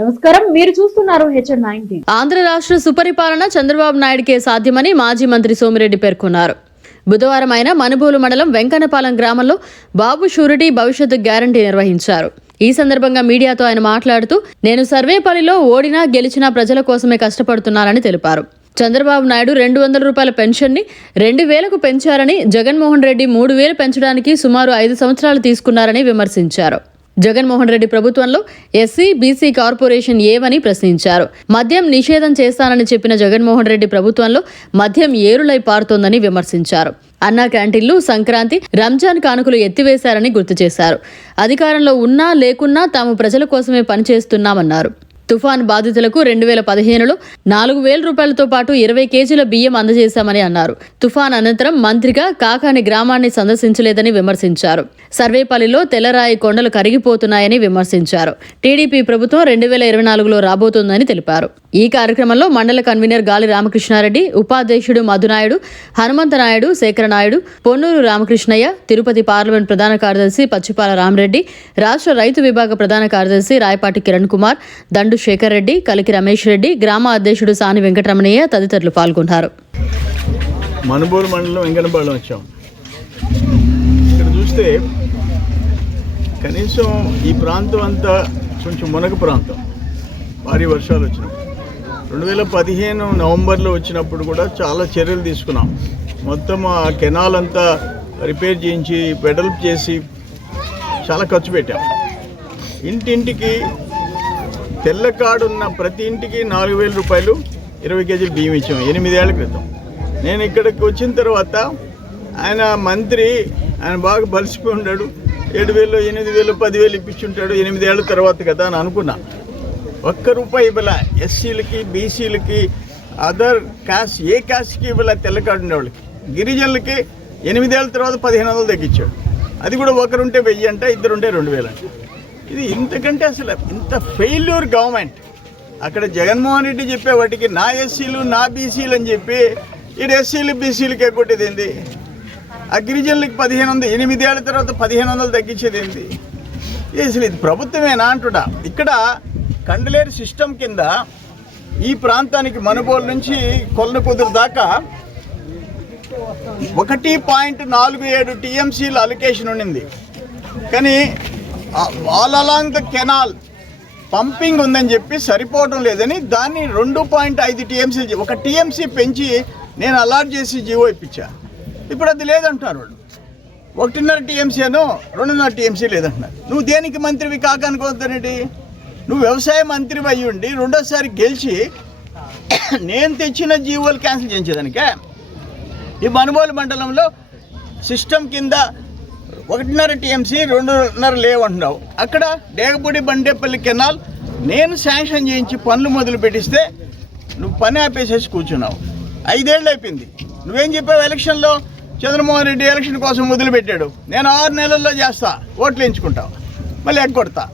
నమస్కారం, మీరు చూస్తున్నారు HN9. ఆంధ్ర రాష్ట్ర సుపరిపాలన చంద్రబాబు నాయుడుకే సాధ్యమని మాజీ మంత్రి సోమిరెడ్డి పేర్కొన్నారు. బుధవారం ఆయన మనుబోలు మండలం వెంకన్నపాలెం గ్రామంలో బాబు షూరిటీ భవిష్యత్తు గ్యారంటీ నిర్వహించారు. ఈ సందర్భంగా మీడియాతో ఆయన మాట్లాడుతూ, నేను సర్వేపల్లిలో ఓడినా గెలిచినా ప్రజల కోసమే కష్టపడుతున్నానని తెలిపారు. చంద్రబాబు నాయుడు 200 రూపాయల పెన్షన్ని 2000కు పెంచారని, జగన్మోహన్ రెడ్డి 3000 పెంచడానికి సుమారు 5 సంవత్సరాలు తీసుకున్నారని విమర్శించారు. జగన్మోహన్ రెడ్డి ప్రభుత్వంలో ఎస్సీ బీసీ కార్పొరేషన్ ఏవని ప్రశ్నించారు. మద్యం నిషేధం చేస్తానని చెప్పిన జగన్మోహన్ రెడ్డి ప్రభుత్వంలో మద్యం ఏరులై పారుతోందని విమర్శించారు. అన్నా క్యాంటీన్లు, సంక్రాంతి, రంజాన్ కానుకలు ఎత్తివేశారని గుర్తు చేశారు. అధికారంలో ఉన్నా లేకున్నా తాము ప్రజల కోసమే పనిచేస్తున్నామన్నారు. తుఫాన్ బాధితులకు 2015లో 4000 రూపాయలతో పాటు 20 కేజీల బియ్యం అందజేశామని అన్నారు. తుఫాన్ అనంతరం మంత్రిగా కాకాని గ్రామాన్ని సందర్శించలేదని విమర్శించారు. సర్వేపల్లిలో తెల్లరాయి కొండలు కరిగిపోతున్నాయని విమర్శించారు. టీడీపీ ప్రభుత్వం 2024లో రాబోతోందని తెలిపారు. ఈ కార్యక్రమంలో మండల కన్వీనర్ గాలి రామకృష్ణారెడ్డి, ఉపాధ్యక్షుడు మధునాయుడు, హనుమంతనాయుడు, శేఖరనాయుడు, పొన్నూరు రామకృష్ణయ్య, తిరుపతి పార్లమెంట్ ప్రధాన కార్యదర్శి పచ్చిపాల రామరెడ్డి, రాష్ట్ర రైతు విభాగ ప్రధాన కార్యదర్శి రాయపాటి కిరణ్ కుమార్, దండు శేఖర్ రెడ్డి, కలికి రమేష్ రెడ్డి, గ్రామ అధ్యక్షుడు సాని వెంకటరమణయ్య తదితరులు పాల్గొన్నారు. మనుబోలు మండలం వెంకన్నపాలెం వచ్చాం. ఇక్కడ చూస్తే కనీసం ఈ ప్రాంతం అంతా కొంచెం మునగ ప్రాంతం. భారీ వర్షాలు వచ్చినాయి. 2015 నవంబర్లో వచ్చినప్పుడు కూడా చాలా చర్యలు తీసుకున్నాం. మొత్తం ఆ కెనాల్ అంతా రిపేర్ చేయించి వెడల్పు చేసి చాలా ఖర్చు పెట్టాం. ఇంటింటికి తెల్ల కార్డు ఉన్న ప్రతి ఇంటికి 4000 రూపాయలు 20 కేజీలు బియ్యం ఇచ్చాం 8 ఏళ్ల క్రితం. నేను ఇక్కడికి వచ్చిన తర్వాత ఆయన మంత్రి, ఆయన బాగా బలిసిపోయి ఉన్నాడు. 7000, 8000, 10,000 ఇప్పించుంటాడు 8 ఏళ్ల తర్వాత కదా అని అనుకున్నా. ₹1 ఇవ్వాల ఎస్సీలకి, బీసీలకి, అదర్ క్యాస్ట్ ఏ క్యాస్ట్కి ఇవ్వాల తెల్ల కార్డు ఉండేవాళ్ళకి. గిరిజనులకి 8 ఏళ్ళ తర్వాత 1500 తగ్గించాడు. అది కూడా ఒకరుంటే 1000 అంట, ఇద్దరుంటే 2000 అంట. ఇది ఇంతకంటే అసలు ఇంత ఫెయిల్యూర్ గవర్నమెంట్. అక్కడ జగన్మోహన్ రెడ్డి చెప్పే వాటికి నా ఎస్సీలు నా బీసీలు అని చెప్పి ఇక్కడ ఎస్సీలు బీసీలకి ఎగ్గొట్టేది ఏంది? ఆ గిరిజనులకి 1500, 8 ఏళ్ళ తర్వాత 1500 తగ్గించేది ఏంది? అసలు ఇది ప్రభుత్వమేనా అంటున్నా. ఇక్కడ కండలేరు సిస్టమ్ కింద ఈ ప్రాంతానికి మనుబోలు నుంచి కొల్లకుదురు దాకా 1.47 టీఎంసీల అలొకేషన్ ఉండింది. కానీ all along the canal pumping ఉందని చెప్పి సరిపోవడం లేదని దాన్ని 2.5 టీఎంసీ, 1 టీఎంసీ పెంచి నేను అలాట్ చేసి జీవో ఇప్పించా. ఇప్పుడు అది లేదంటున్నారు వాళ్ళు. 1.5 టీఎంసీ అనో 2.5 టీఎంసీ లేదంటున్నారు. నువ్వు దేనికి మంత్రివి కాక అనుకోవద్దనేటి? నువ్వు వ్యవసాయ మంత్రివి అయ్యి ఉండి రెండోసారి గెలిచి నేను తెచ్చిన జీవోలు క్యాన్సిల్ చేయించేదానికే. ఈ మనుబోలు మండలంలో సిస్టమ్ కింద 1.5 టీఎంసీ 2.5 లేవంటున్నావు. అక్కడ డేగపూడి బండేపల్లి కెనాల్ నేను శాంక్షన్ చేయించి పనులు మొదలు పెట్టిస్తే నువ్వు పని ఆపేసేసి కూర్చున్నావు. 5 ఏళ్ళు అయిపోయింది. నువ్వేం చెప్పావు? ఎలక్షన్లో చంద్రమోహన్ రెడ్డి ఎలక్షన్ కోసం మొదలుపెట్టాడు. నేను 6 నెలల్లో చేస్తా, ఓట్లు ఎంచుకుంటావు, మళ్ళీ ఎగ్గొడతా.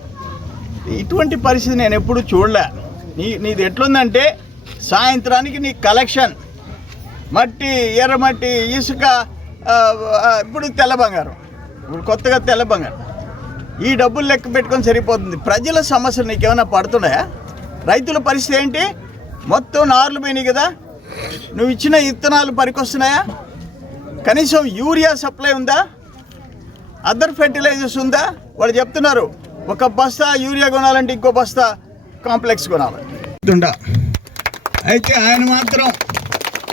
ఇటువంటి పరిస్థితి నేను ఎప్పుడు చూడలే. నీది ఎట్లుందంటే సాయంత్రానికి నీ కలెక్షన్ మట్టి, ఎర్రమట్టి, ఇసుక, ఇప్పుడు తెల్ల బంగారం, ఇప్పుడు కొత్తగా తెల్ల బంగారం. ఈ డబ్బులు లెక్క పెట్టుకొని సరిపోతుంది. ప్రజల సమస్యలు నీకేమైనా పడుతున్నాయా? రైతుల పరిస్థితి ఏంటి? మొత్తం నార్లు పోయినాయి కదా. నువ్వు ఇచ్చిన విత్తనాలు పనికొస్తున్నాయా? కనీసం యూరియా సప్లై ఉందా? అదర్ ఫెర్టిలైజర్స్ ఉందా? వాళ్ళు చెప్తున్నారు ఒక బస్తా యూరియా కొనాలంటే ఇంకో బస్తా కాంప్లెక్స్ కొనాలంటే. అయితే ఆయన మాత్రం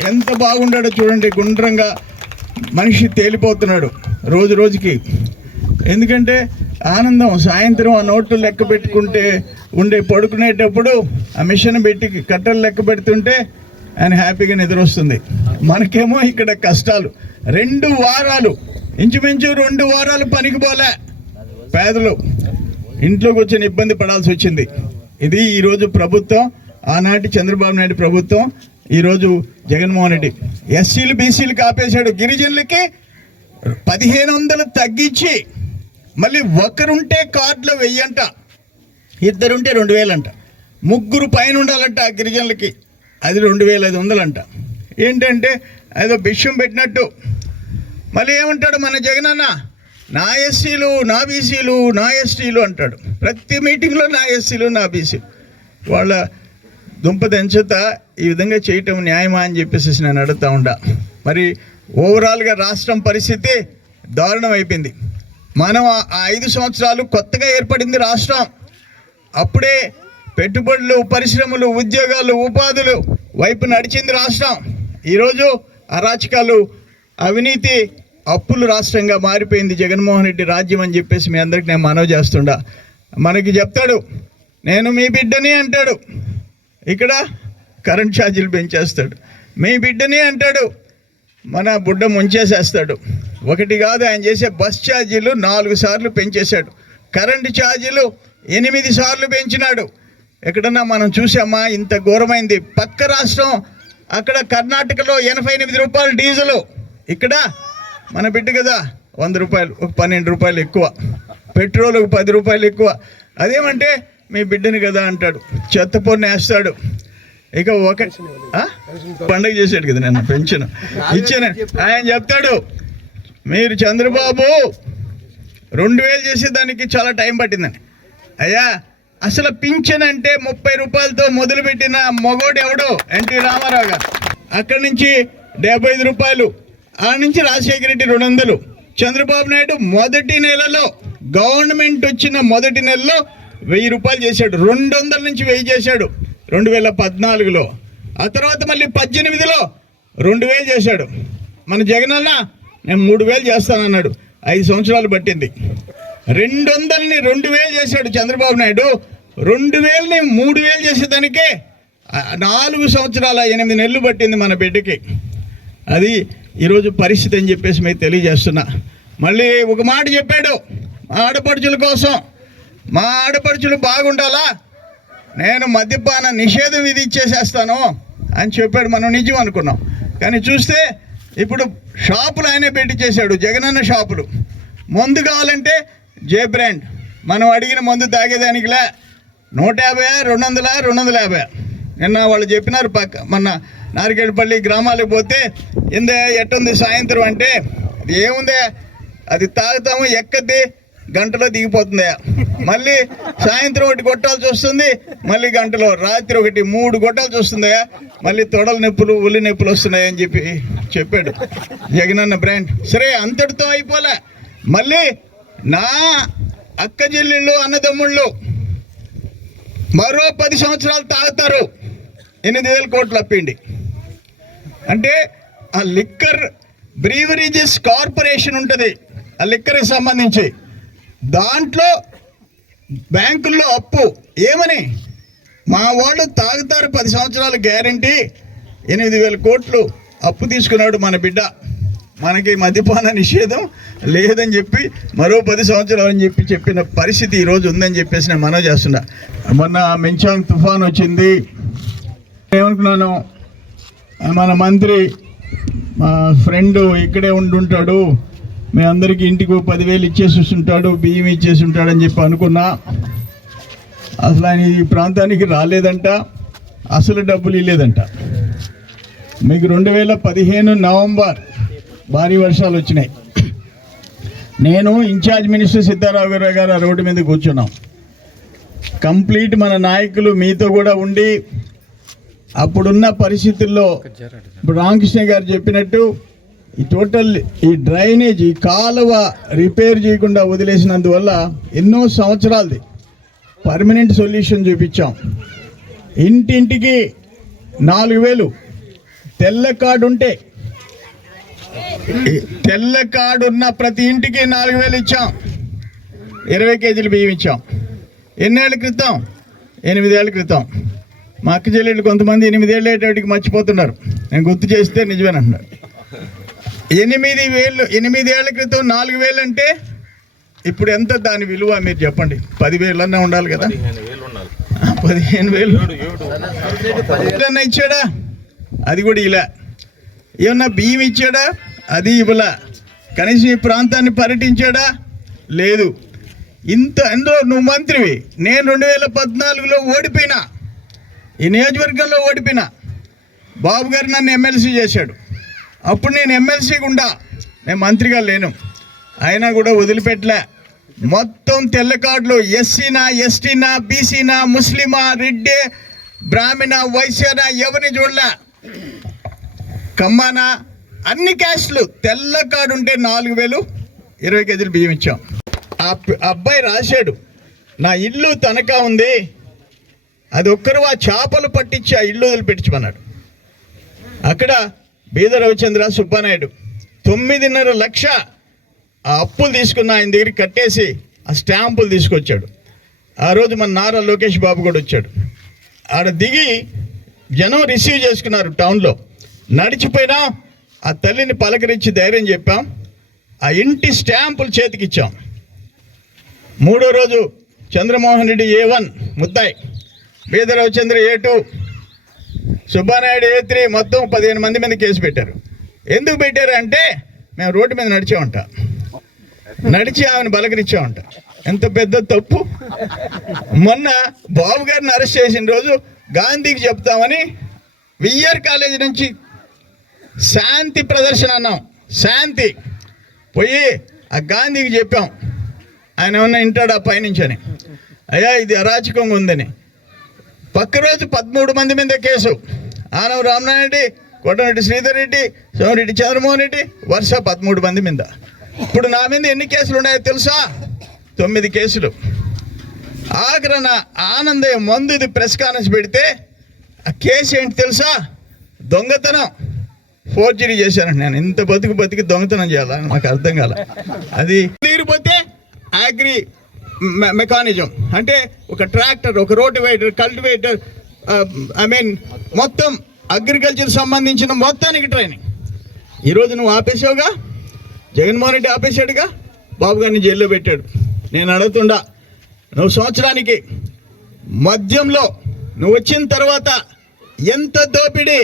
ఎంత బాగుండాడో చూడండి. గుండ్రంగా మనిషి తేలిపోతున్నాడు రోజు రోజుకి. ఎందుకంటే ఆనందం. సాయంత్రం ఆ నోట్లు లెక్క పెట్టుకుంటే పడుకునేటప్పుడు ఆ మిషన్ పెట్టి కట్టలు లెక్క పెడుతుంటే ఆయన హ్యాపీగా నిద్ర వస్తుంది. మనకేమో ఇక్కడ కష్టాలు. 2 వారాలు, ఇంచుమించు 2 వారాలు పనికి పోలే పేదలు. ఇంట్లోకి వచ్చిన ఇబ్బంది పడాల్సి వచ్చింది. ఇది ఈరోజు ప్రభుత్వం. ఆనాటి చంద్రబాబు నాయుడు ప్రభుత్వం, ఈరోజు జగన్మోహన్ రెడ్డి. ఎస్సీలు బీసీలకు ఆపేశాడు. గిరిజనులకి 1500 తగ్గించి మళ్ళీ ఒకరుంటే కార్డులో 1000 అంట, ఇద్దరుంటే 2000 అంట, 3 పైన ఉండాలంట గిరిజనులకి, అది 2500 అంట. ఏంటంటే ఏదో బిష్యం పెట్టినట్టు. మళ్ళీ ఏమంటాడు మన జగనన్న? నా ఎస్సీలు, నా బీసీలు, నా ఎస్టీలు అంటాడు. ప్రతి మీటింగ్లో నా ఎస్సీలు, నా బీసీలు. వాళ్ళ దుంపదెంచత ఈ విధంగా చేయటం న్యాయమా అని చెప్పేసి నేను అడుగుతా ఉండా. మరి ఓవరాల్గా రాష్ట్రం పరిస్థితి దారుణం అయిపోయింది. మనం ఆ 5 సంవత్సరాలు కొత్తగా ఏర్పడింది రాష్ట్రం. అప్పుడే పెట్టుబడులు, పరిశ్రమలు, ఉద్యోగాలు, ఉపాధులు వైపు నడిచింది రాష్ట్రం. ఈరోజు అరాచకాలు, అవినీతి, అప్పులు రాష్ట్రంగా మారిపోయింది జగన్మోహన్ రెడ్డి రాజ్యం అని చెప్పేసి మీ అందరికి నేను మనవి చేస్తుండా. మనకి చెప్తాడు నేను మీ బిడ్డని అంటాడు, ఇక్కడ కరెంట్ ఛార్జీలు పెంచేస్తాడు. మీ బిడ్డని అంటాడు, మన బుడ్డ ముంచేసేస్తాడు. ఒకటి కాదు, ఆయన చేసే బస్ ఛార్జీలు 4 సార్లు పెంచేశాడు. కరెంటు ఛార్జీలు 8 సార్లు పెంచినాడు. ఎక్కడన్నా మనం చూసామా ఇంత ఘోరమైంది? పక్క రాష్ట్రం అక్కడ కర్ణాటకలో 88 రూపాయలు డీజిలు, ఇక్కడ మన బిడ్డ కదా 100 రూపాయలు, ఒక 12 రూపాయలు ఎక్కువ. పెట్రోల్ ఒక 10 రూపాయలు ఎక్కువ. అదేమంటే మీ బిడ్డని కదా అంటాడు, చెత్త పొన్ను వేస్తాడు. ఇక ఒక పండగ చేశాడు కదా నన్ను పెన్షన్ ఇచ్చాను. ఆయన చెప్తాడు మీరు చంద్రబాబు 2000 చేసేదానికి చాలా టైం పట్టిందని. అయ్యా అసలు పింఛన్ అంటే 30 రూపాయలతో మొదలుపెట్టిన మొగోడు ఎవడో ఎన్టీ రామారావు గారు. అక్కడి నుంచి 75 రూపాయలు, ఆ నుంచి రాజశేఖర రెడ్డి 200. చంద్రబాబు నాయుడు మొదటి నెలలో, గవర్నమెంట్ వచ్చిన మొదటి నెలలో 1000 రూపాయలు చేశాడు. 200 నుంచి 1000 చేశాడు 2014లో. ఆ తర్వాత మళ్ళీ 18లో 2000 చేశాడు. మన జగనన్న నేను 3000 చేస్తానన్నాడు. 5 సంవత్సరాలు పట్టింది. 200ని 2000 చేశాడు చంద్రబాబు నాయుడు. 2000ని 3000 చేసేదానికే 4 సంవత్సరాల 8 నెలలు పట్టింది మన బిడ్డకి. అది ఈరోజు పరిస్థితి అని చెప్పేసి మీకు తెలియజేస్తున్నా. మళ్ళీ ఒక మాట చెప్పాడు, మా ఆడపడుచుల కోసం, మా ఆడపడుచులు బాగుండాలా, నేను మద్యపాన నిషేధం విధించేసేస్తాను అని చెప్పాడు. మనం నిజం అనుకున్నాం, కానీ చూస్తే ఇప్పుడు షాపులు ఆయనే పెట్టి చేశాడు. జగనన్న షాపులు. మందు కావాలంటే జే బ్రాండ్. మనం అడిగిన మందు తాగేదానికిలే 150, 200, 250. నిన్న వాళ్ళు చెప్పినారు మొన్న నారికేళ్ళపల్లి గ్రామాలకు పోతే ఏందే ఎట్టుంది సాయంత్రం అంటే, అది ఏముందే అది తాగుతాము ఎక్కద్ది గంటలో దిగిపోతుందా, మళ్ళీ సాయంత్రం ఒకటి కొట్టాల్సి వస్తుంది, మళ్ళీ గంటలో, రాత్రి ఒకటి 3 కొట్టాల్సి వస్తుందా, మళ్ళీ తొడల నొప్పులు, ఉల్లి నొప్పులు వస్తున్నాయని చెప్పాడు జగనన్న బ్రాండ్. సరే అంతటితో అయిపోలే, మళ్ళీ నా అక్క చెల్లెళ్ళు, అన్నదమ్ముళ్ళు మరో 10 సంవత్సరాలు తాగుతారు, 8,000 కోట్లు అప్పిండి. అంటే ఆ లిక్కర్ బ్రీవరేజెస్ కార్పొరేషన్ ఉంటుంది, ఆ లిక్కర్కి సంబంధించి, దాంట్లో బ్యాంకుల్లో అప్పు ఏమని మా వాళ్ళు తాగుతారు 10 సంవత్సరాలు గ్యారంటీ, 8,000 కోట్లు అప్పు తీసుకున్నాడు మన బిడ్డ. మనకి మద్యపాన నిషేధం లేదని చెప్పి మరో 10 సంవత్సరాలు అని చెప్పిన పరిస్థితి ఈరోజు ఉందని చెప్పేసి నేను మనవి చేస్తున్నా. మొన్న మెంచాంగ్ తుఫాన్ వచ్చింది. ఏమనుకున్నాను, మన మంత్రి మా ఫ్రెండ్ ఇక్కడే ఉండుంటాడు, మీ అందరికీ ఇంటికి 10,000 ఇచ్చేసి ఉంటాడు, బియ్యం ఇచ్చేసి ఉంటాడని చెప్పి అనుకున్నా. అసలు ఆయన ఈ ప్రాంతానికి రాలేదంట, అసలు డబ్బులు ఇవ్వలేదంట. మీకు 2015 నవంబర్ భారీ వర్షాలు వచ్చినాయి. నేను ఇన్ఛార్జ్ మినిస్టర్ సిద్ధారావు గారు ఆ రోడ్డు మీద కూర్చున్నాం. కంప్లీట్ మన నాయకులు మీతో కూడా ఉండి అప్పుడున్న పరిస్థితుల్లో ఇప్పుడు రామకృష్ణ గారు చెప్పినట్టు ఈ టోటల్ ఈ డ్రైనేజ్, ఈ కాలువ రిపేర్ చేయకుండా వదిలేసినందువల్ల ఎన్నో సంవత్సరాలది పర్మనెంట్ సొల్యూషన్ చూపించాం. ఇంటింటికి 4,000 తెల్ల కార్డు ఉంటే, తెల్ల కార్డు ఉన్న ప్రతి ఇంటికి 4,000 ఇచ్చాం. 20 కేజీలు బియ్యం ఇచ్చాం. ఎన్నేళ్ల క్రితం? 8 ఏళ్ల క్రితం. మా అక్క చెల్లెళ్ళు కొంతమంది 8 ఏళ్ళేటికి మర్చిపోతున్నారు, నేను గుర్తు చేస్తే నిజమేనంటున్నారు. 8 ఏళ్ల క్రితం 4,000 అంటే ఇప్పుడు ఎంత దాని విలువ మీరు చెప్పండి? 10,000 అన్నా ఉండాలి కదా. 15,000 ఇచ్చాడా? అది కూడా ఇలా. ఏమన్నా బియ్యం ఇచ్చాడా? అది ఇవ్వలా. కనీసం ఈ ప్రాంతాన్ని పర్యటించాడా? లేదు. అందులో నువ్వు మంత్రివి, నేను 2014లో ఓడిపోయినా, ఈ నియోజకవర్గంలో ఓడిపోయినా. బాబు గారు నన్ను ఎమ్మెల్సీ చేశాడు. అప్పుడు నేను ఎమ్మెల్సీ గుండా, నేను మంత్రిగా లేను, అయినా కూడా వదిలిపెట్టలే. మొత్తం తెల్ల కార్డులు ఎస్సీనా, ఎస్టీనా, బీసీనా, ముస్లిమా, రెడ్డి, బ్రాహ్మణ, వైశ్యనా ఎవరిని చూడలే. కమ్మానా అన్ని క్యాస్ట్లు తెల్ల కార్డు ఉంటే 4,000 20 కేజీలు బియ్యం ఇచ్చాం. ఆ అబ్బాయి రాశాడు, నా ఇల్లు తనఖా ఉంది, అది ఒక్కరు ఆ చేపలు పట్టించి ఆ ఇల్లు వదిలిపెట్టించమన్నాడు. అక్కడ బీద రవిచంద్ర సుబ్బానాయుడు 9.5 లక్ష ఆ అప్పులు తీసుకున్న ఆయన దగ్గరికి కట్టేసి ఆ స్టాంపులు తీసుకొచ్చాడు. ఆ రోజు మన నారా లోకేష్ బాబు కూడా వచ్చాడు. ఆడ దిగి జనం రిసీవ్ చేసుకున్నారు. టౌన్లో నడిచిపోయినా ఆ తల్లిని పలకరించి ధైర్యం చెప్పాం. ఆ ఇంటి స్టాంపులు చేతికిచ్చాం. 3వ రోజు చంద్రమోహన్ రెడ్డి A1 ముద్దాయి, బీద రవిచంద్ర A2, సుబ్బానాయుడు A3, మొత్తం 15 మంది మీద కేసు పెట్టారు. ఎందుకు పెట్టారు అంటే మేము రోడ్డు మీద నడిచామంట, నడిచి ఆమెను బలకరించామంట. ఎంత పెద్ద తప్పు. మొన్న బాబు గారిని అరెస్ట్ చేసిన రోజు గాంధీకి చెప్తామని విఆర్ కాలేజీ నుంచి శాంతి ప్రదర్శన అన్నాం. శాంతి పోయి ఆ గాంధీకి చెప్పాం, ఆయన ఏమన్నా వింటాడు ఆ పైనుంచి అని. అయ్యా ఇది అరాచకంగా ఉందని. పక్క రోజు 13 మంది మీద కేసు. ఆనవ రామనారెడ్డి, కోటమిరెడ్డి శ్రీధర్ రెడ్డి, సోమిరెడ్డి చంద్రమోహన్ రెడ్డి, వరుస 13 మంది మీద. ఇప్పుడు నా మీద ఎన్ని కేసులు ఉన్నాయో తెలుసా? 9 కేసులు. ఆగ్రహణ ఆనందయ్య మందుది ప్రెస్ కాన్ఫరెన్స్ పెడితే ఆ కేసు ఏంటి తెలుసా? దొంగతనం, ఫోర్జరీ చేశాను. నేను ఇంత బతికి దొంగతనం చేయాలా? నాకు అర్థం కాల. అది తీరిపోతే అగ్రి మెకానిజం అంటే ఒక ట్రాక్టర్, ఒక రోటివేటర్, కల్టివేటర్, మొత్తం అగ్రికల్చర్ సంబంధించిన మొత్తానికి ట్రైనింగ్. ఈరోజు నువ్వు ఆపేసావుగా, జగన్మోహన్ రెడ్డి ఆపేశాడుగా, బాబు గారిని జైల్లో పెట్టాడు. నేను అడుగుతుండా, నువ్వు సంవత్సరానికి మద్యంలో నువ్వు వచ్చిన తర్వాత ఎంత దోపిడీ?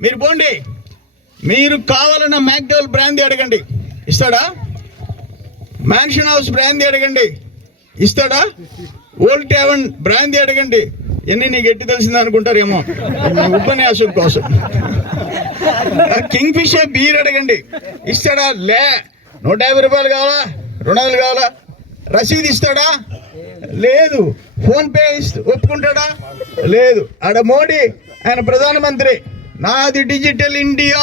మీరు పోండి, మీరు కావాలన్న మ్యాక్డోవల్ బ్రాందీ అడగండి, ఇస్తాడా? మ్యాన్షన్ హౌస్ బ్రాందీ అడగండి, ఇస్తాడా? ఓల్డ్ ట్యావన్ బ్రాందీ అడగండి. ఎన్ని నీకు ఎట్టి తెలిసింది అనుకుంటారేమో ఉపన్యాసం కోసం. కింగ్ ఫిషర్ బీర్ అడగండి, ఇస్తాడా? లే. 150 రూపాయలు కావాలా? 200 కావాలా? రసీదు ఇస్తాడా? లేదు. ఫోన్పే ఒప్పుకుంటాడా? లేదు. ఆడ మోడీ, ఆయన ప్రధానమంత్రి, నాది డిజిటల్ ఇండియా,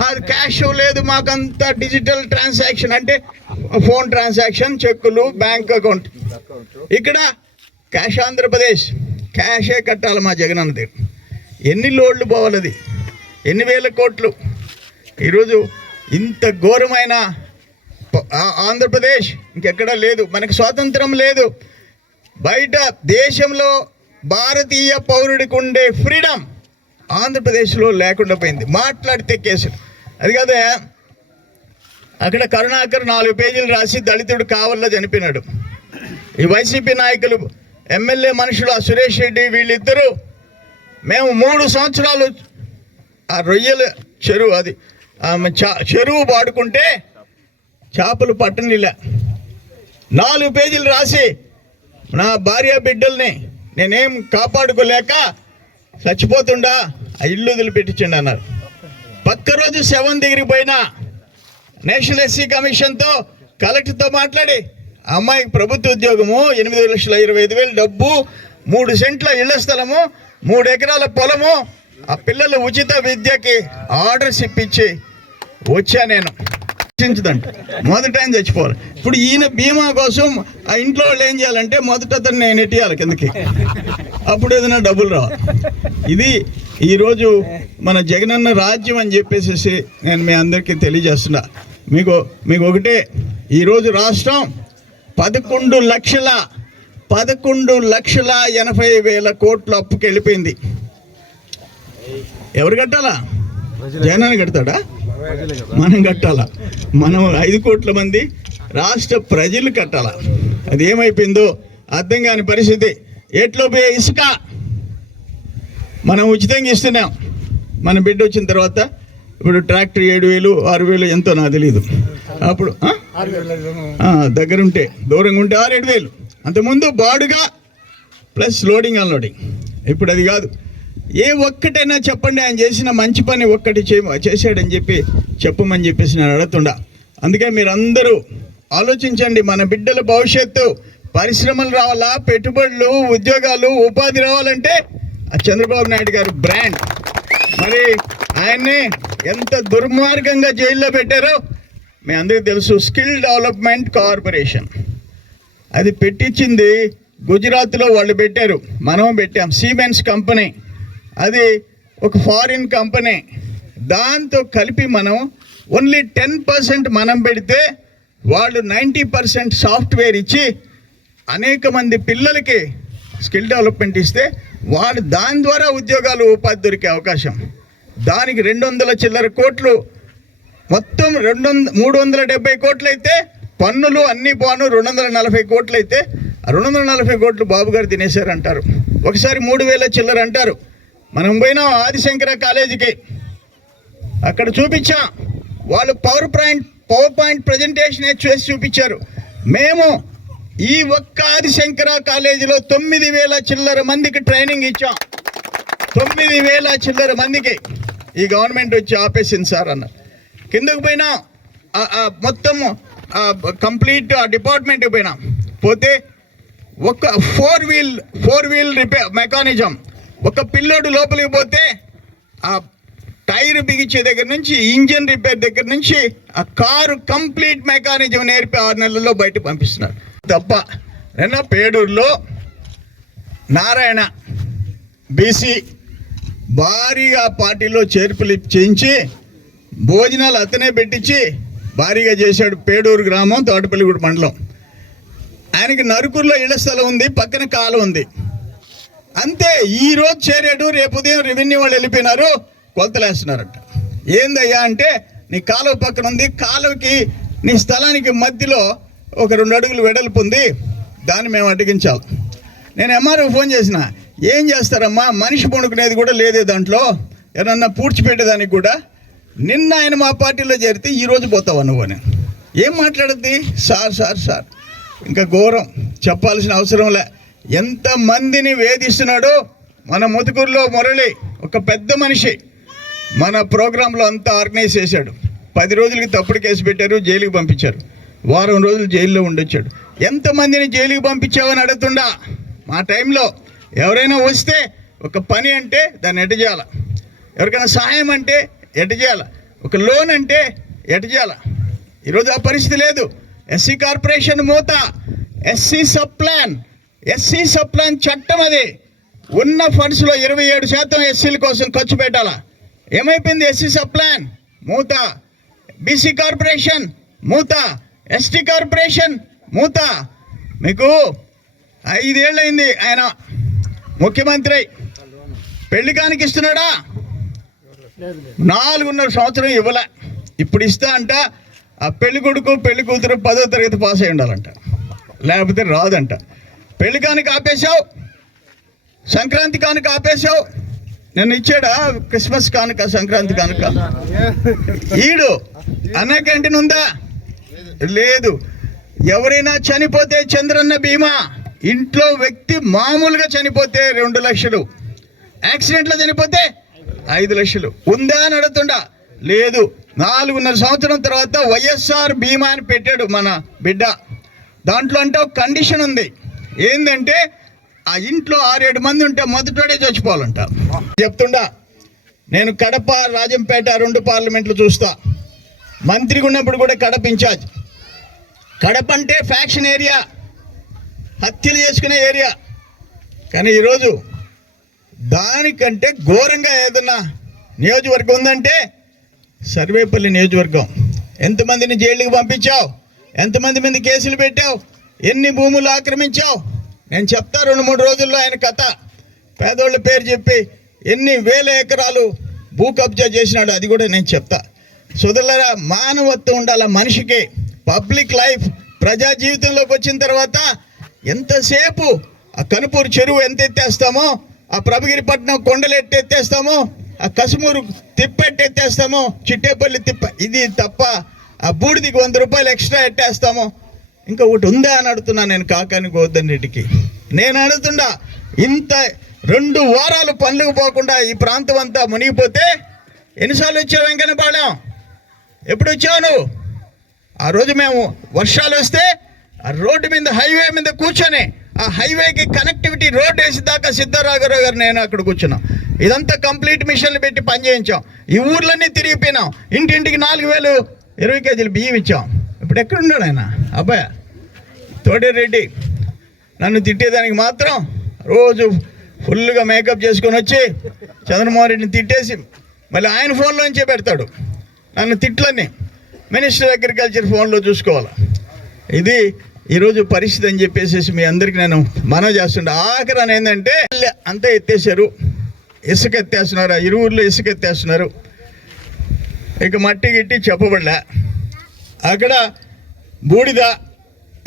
నాది క్యాష్ లేదు, మాకంతా డిజిటల్ ట్రాన్సాక్షన్ అంటే ఫోన్ ట్రాన్సాక్షన్, చెక్కులు, బ్యాంక్ అకౌంట్. ఇక్కడ క్యాష్ ఆంధ్రప్రదేశ్, క్యాషే కట్టాలి మా జగన్ అన్నది. ఎన్ని లోడ్లు పోవాలి? అది ఎన్ని వేల కోట్లు. ఈరోజు ఇంత ఘోరమైన ఆంధ్రప్రదేశ్ ఇంకెక్కడా లేదు. మనకు స్వాతంత్రం లేదు. బయట దేశంలో భారతీయ పౌరుడికి ఉండే ఫ్రీడమ్ ఆంధ్రప్రదేశ్లో లేకుండా పోయింది. మాట్లాడితే కేసులు. అది కాదా, అక్కడ కరుణాకర్ 4 పేజీలు రాసి దళితుడు కావల్లో చనిపోయినాడు. ఈ వైసీపీ నాయకులు, ఎమ్మెల్యే మనుషులు, ఆ సురేష్ రెడ్డి, వీళ్ళిద్దరూ మేము 3 సంవత్సరాలు ఆ రొయ్యల చెరువు, అది చెరువు వాడుకుంటే చేపలు పట్టనిలా 4 పేజీలు రాసి నా భార్య బిడ్డల్ని నేనేం కాపాడుకోలేక చచ్చిపోతుండా ఆ ఇల్లు వదిలిపెట్టించండి అన్నారు. పక్క రోజు శవం దగ్గరికి పోయినా నేషనల్ ఎస్సీ కమిషన్తో, కలెక్టర్తో మాట్లాడి అమ్మాయికి ప్రభుత్వ ఉద్యోగము, 8,25,000 డబ్బు, 3 సెంట్ల ఇళ్ల స్థలము, 3 ఎకరాల పొలము, ఆ పిల్లల ఉచిత విద్యకి ఆర్డర్స్ ఇప్పించి వచ్చా నేను. మొదట ఆయన చచ్చిపోవాలి. ఇప్పుడు ఈయన బీమా కోసం ఆ ఇంట్లో వాళ్ళు ఏం చేయాలంటే మొదట అతను నేను నెట్టియాలి కిందకి, అప్పుడు ఏదైనా డబ్బులు రావాలి. ఇది ఈరోజు మన జగనన్న రాజ్యం అని చెప్పేసి నేను మీ అందరికీ తెలియజేస్తున్నా. మీకు ఒకటే, ఈరోజు రాష్ట్రం 11,80,000 కోట్ల అప్పుకి వెళ్ళిపోయింది. ఎవరు కట్టాలా? జగనన్న కడతాడా? మనం కట్టాలా? మనం 5 కోట్ల మంది రాష్ట్ర ప్రజలు కట్టాలా? అది ఏమైపోయిందో అర్థం కాని పరిస్థితి. ఎట్లో పోయే ఇసుక మనం ఉచితంగా ఇస్తున్నాం. మన బిడ్డ వచ్చిన తర్వాత ఇప్పుడు ట్రాక్టర్ 7,000, 6,000 ఎంతో నాకు తెలియదు. అప్పుడు దగ్గరుంటే, దూరంగా ఉంటే 6,000-7,000. అంతకుముందు బాడుగా ప్లస్ లోడింగ్ అన్లోడింగ్. ఇప్పుడు అది కాదు. ఏ ఒక్కటైనా చెప్పండి, ఆయన చేసిన మంచి పని ఒక్కటి చేశాడని చెప్పి చెప్పమని చెప్పేసి నేను అడుగుతుండా. అందుకే మీరందరూ ఆలోచించండి. మన బిడ్డల భవిష్యత్తు, పరిశ్రమలు రావాలా, పెట్టుబడులు, ఉద్యోగాలు, ఉపాధి రావాలంటే ఆ చంద్రబాబు నాయుడు గారు బ్రాండ్. మరి ఆయన్ని ఎంత దుర్మార్గంగా జైల్లో పెట్టారో మీ అందరికీ తెలుసు. స్కిల్ డెవలప్మెంట్ కార్పొరేషన్ అది పెట్టించింది గుజరాత్లో వాళ్ళు పెట్టారు, మనం పెట్టాం. సిమెన్స్ కంపెనీ అది ఒక ఫారిన్ కంపెనీ. దాంతో కలిపి మనం ఓన్లీ 10% మనం పెడితే వాళ్ళు 90% సాఫ్ట్వేర్ ఇచ్చి అనేక మంది పిల్లలకి స్కిల్ డెవలప్మెంట్ ఇస్తే వాళ్ళు దాని ద్వారా ఉద్యోగాలు, ఉపాధి దొరికే అవకాశం. దానికి 200 చిల్లర కోట్లు, మొత్తం 370 కోట్లు అయితే పన్నులు అన్నీ పోను 240 కోట్లు అయితే ఆ 240 కోట్లు బాబు గారు తినేశారంటారు. ఒకసారి 3000 చిల్లర అంటారు. మనం పోయినాం ఆదిశంకర కాలేజీకి, అక్కడ చూపించాం. వాళ్ళు పవర్ పాయింట్ ప్రజెంటేషన్ చేసి చూపించారు. మేము ఈ ఒక్క ఆదిశంకర కాలేజీలో 9000 చిల్లర మందికి ట్రైనింగ్ ఇచ్చాం. 9000 చిల్లర మందికి ఈ గవర్నమెంట్ వచ్చి ఆపేసింది సార్ అన్నారు. కిందకు పోయినా మొత్తం కంప్లీట్ ఆ డిపార్ట్మెంట్కి పోయినాం. పోతే ఒక ఫోర్ వీల్ రిపేర్ మెకానిజం, ఒక పిల్లోడు లోపలికి పోతే ఆ టైర్ బిగించే దగ్గర నుంచి, ఇంజన్ రిపేర్ దగ్గర నుంచి ఆ కారు కంప్లీట్ మెకానిజం నేర్పి 6 నెలల్లో బయట పంపిస్తున్నారు. తప్ప నిన్న పేడూరులో నారాయణ బీసీ భారీగా పార్టీలో చేర్పులు చేయించి భోజనాలు అతనే పెట్టించి భారీగా చేశాడు. పేడూరు గ్రామం, తోటపల్లిగూడ మండలం. ఆయనకి నరుకూరులో ఇళ్ల స్థలం ఉంది, పక్కన కాలువ ఉంది. అంతే. ఈ రోజు చేరాడు, రేపు ఉదయం రెవెన్యూ వాళ్ళు వెళ్ళిపోయినారు, కొలతలేస్తున్నారట. ఏందయ్యా అంటే, నీ కాలువ పక్కన ఉంది, కాలువకి నీ స్థలానికి మధ్యలో ఒక 2 అడుగులు వెడల్పు ఉంది, దాన్ని మేము అడ్డగించాలి. నేను ఎంఆర్ఓ ఫోన్ చేసిన, ఏం చేస్తారమ్మా, మనిషి పొడుకునేది కూడా లేదే దాంట్లో, ఏమన్నా పూడ్చిపెట్టేదానికి కూడా. నిన్న ఆయన మా పార్టీలో చేరితే ఈరోజు పోతావా నువ్వు అని. ఏం మాట్లాడద్ది సార్ ఇంకా ఘోరం, చెప్పాల్సిన అవసరం లే. ఎంతమందిని వేధిస్తున్నాడో. మన ముతుకూరులో మురళి ఒక పెద్ద మనిషి మన ప్రోగ్రాంలో అంతా ఆర్గనైజ్ చేశాడు. 10 రోజులకి తప్పుడు కేసు పెట్టారు, జైలుకి పంపించారు. వారం రోజులు జైల్లో ఉండొచ్చాడు. ఎంతమందిని జైలుకి పంపించావని అడుగుతుండా. మా టైంలో ఎవరైనా వస్తే ఒక పని అంటే దాన్ని ఎట్ట చేయాల, ఎవరికైనా సహాయం అంటే ఎట్ట చేయాల, ఒక లోన్ అంటే ఎట్ట చేయాల. ఈరోజు ఆ పరిస్థితి లేదు. ఎస్సీ కార్పొరేషన్ మూత, ఎస్సీ సబ్ ప్లాన్ చట్టం అది. ఉన్న ఫండ్స్లో 27% ఎస్సీల కోసం ఖర్చు పెట్టాలా. ఏమైపోయింది? ఎస్సీ సబ్ ప్లాన్ మూత, బీసీ కార్పొరేషన్ మూత, ఎస్టీ కార్పొరేషన్ మూత. మీకు 5 ఏళ్ళైంది ఆయన ముఖ్యమంత్రి. పెళ్లికానికి ఇస్తున్నాడా? 4.5 సంవత్సరం ఇవ్వలే. ఇప్పుడు ఇస్తా అంట. ఆ పెళ్లి కొడుకు పెళ్లి కూతురు 10వ తరగతి పాస్ అయి ఉండాలంట, లేకపోతే రాదంట. పెళ్లి కానుక ఆపేశావు, సంక్రాంతి కానుక ఆపేశావు. నేను ఇచ్చాడా క్రిస్మస్ కానుక, సంక్రాంతి కానుక? ఈడు అన్న క్యాంటీన్ ఉందా? లేదు. ఎవరైనా చనిపోతే చంద్రన్న బీమా, ఇంట్లో వ్యక్తి మామూలుగా చనిపోతే 2 లక్షలు, యాక్సిడెంట్లో చనిపోతే 5 లక్షలు ఉందా అని అడుగుతుండా. లేదు. 4.5 సంవత్సరం తర్వాత వైఎస్ఆర్ బీమా అని పెట్టాడు మన బిడ్డ. దాంట్లో అంటే ఒక కండిషన్ ఉంది. ఏంటంటే ఆ ఇంట్లో 6-7 మంది ఉంటే మొదటోడే చచ్చిపోవాలంట. చెప్తుండా. నేను కడప, రాజంపేట 2 పార్లమెంట్లు చూస్తా. మంత్రిగా ఉన్నప్పుడు కూడా కడప ఇన్ఛార్జ్. కడప అంటే ఫ్యాక్షన్ ఏరియా, హత్యలు చేసుకునే ఏరియా. కానీ ఈరోజు దానికంటే ఘోరంగా ఏదన్నా నియోజకవర్గం ఉందంటే సర్వేపల్లి నియోజకవర్గం. ఎంతమందిని జైలుకి పంపించావు, ఎంతమంది మీద కేసులు పెట్టావు, ఎన్ని భూములు ఆక్రమించావు. నేను చెప్తా 2-3 రోజుల్లో ఆయన కథ. పేదోళ్ళ పేరు చెప్పి ఎన్ని వేల ఎకరాలు భూ కబ్జా చేసినాడు, అది కూడా నేను చెప్తా. సోదరులారా, మానవత్వం ఉండాలి మనిషికి. పబ్లిక్ లైఫ్, ప్రజా జీవితంలోకి వచ్చిన తర్వాత ఎంతసేపు ఆ కనుపూరు చెరువు ఎంత ఎత్తేస్తామో, ఆ ప్రభగిరిపట్నం కొండలు ఎత్తేస్తామో, ఆ కసుమూరు తిప్పెట్టేస్తామో, చిట్టేపల్లి తిప్ప, ఇది తప్ప ఆ బూడిదికి 100 రూపాయలు ఎక్స్ట్రా ఎట్టేస్తామో. ఇంకా ఒకటి ఉందా అని అడుగుతున్నా నేను కాకాని గోవర్ధన్ రెడ్డికి. నేను అడుగుతుండా, ఇంత 2 వారాలు పనులకు పోకుండా ఈ ప్రాంతం అంతా మునిగిపోతే ఎన్నిసార్లు వచ్చావు వెంకన్నపాలెం? ఎప్పుడు వచ్చావు నువ్వు? ఆ రోజు మేము వర్షాలు వస్తే ఆ రోడ్డు మీద హైవే మీద కూర్చొని ఆ హైవేకి కనెక్టివిటీ రోడ్ వేసి దాకా సిద్ధరాఘరావు గారు నేను అక్కడ కూర్చున్నాం. ఇదంతా కంప్లీట్ మిషన్లు పెట్టి పనిచేయించాం. ఈ ఊర్లన్నీ తిరిగిపోయినాం. ఇంటింటికి 4,000 20 కేజీలు బియ్యం ఇచ్చాం. ఇప్పుడు ఎక్కడున్నాడు ఆయన అబ్బాయి తోడేరెడ్డి? నన్ను తిట్టేదానికి మాత్రం రోజు ఫుల్గా మేకప్ చేసుకొని వచ్చి చంద్రమోహన్ రెడ్డిని తిట్టేసి మళ్ళీ ఆయన ఫోన్లోంచే పెడతాడు నన్ను తిట్లన్నీ. మినిస్టర్ అగ్రికల్చర్ ఫోన్లో చూసుకోవాలి. ఇది ఈరోజు పరిస్థితి అని చెప్పేసి మీ అందరికీ నేను మనవి చేస్తుండే. ఆఖరణ ఏంటంటే అంతా ఎత్తేసారు, ఇసుక ఎత్తేస్తున్నారు, ఆ ఇరువురులో ఇసుక ఎత్తేస్తున్నారు. ఇక మట్టి గిట్టి చెప్పబడలే. అక్కడ బూడిద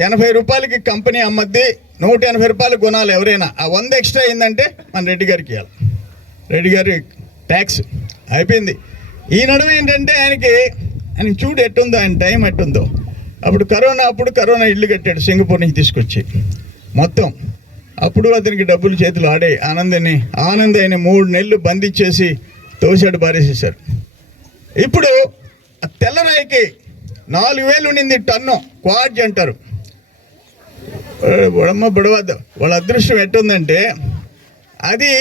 80 రూపాయలకి కంపెనీ అమ్మద్ది, 180 రూపాయలు కొనాలి ఎవరైనా. ఆ 100 ఎక్స్ట్రా అయిందంటే మన రెడ్డి గారికి ఇవ్వాలి. రెడ్డి గారి ట్యాక్స్ అయిపోయింది. ఈ నడుమ ఏంటంటే ఆయన చూడు ఎట్టుందో, ఆయన టైం ఎట్టుందో. అప్పుడు కరోనా ఇల్లు కట్టాడు సింగపూర్ నుంచి తీసుకొచ్చి మొత్తం. అప్పుడు అతనికి డబ్బులు చేతులు ఆడే ఆనంద్ 3 నెలలు బంధించేసి తోసాడు, బారేసేశారు. ఇప్పుడు ఆ తెల్లరాయికి 4,000 ఉండింది టన్ను, క్వాడ్జ్ అంటారు. బుడవద్ద వాళ్ళ అదృష్టం ఎట్టుందంటే అది